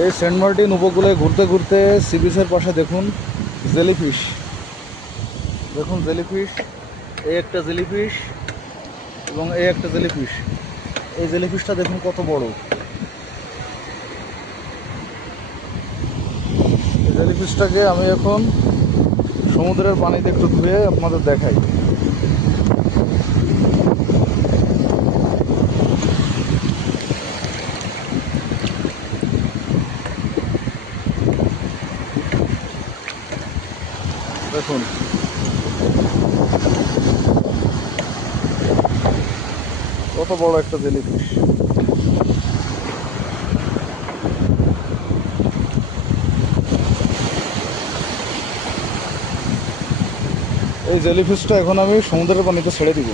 এই Saint Martin উপকূলে ঘুরতে ঘুরতে সি বিচের পাশে দেখুন জেলিফিশ। দেখুন জেলিফিশ, এই একটা জেলিফিশ এবং এই একটা জেলিফিশ। এই জেলিফিশটা দেখুন কত বড়। এই জেলিফিশটাকে আমি এখন সমুদ্রের পানিতে একটু ধুয়ে আপনাদের দেখাই। দেখুন কত বড় একটা জেলিফিশ। এই জেলিফিশটা এখন আমি সমুদ্রের পানিতে ছেড়ে দিব।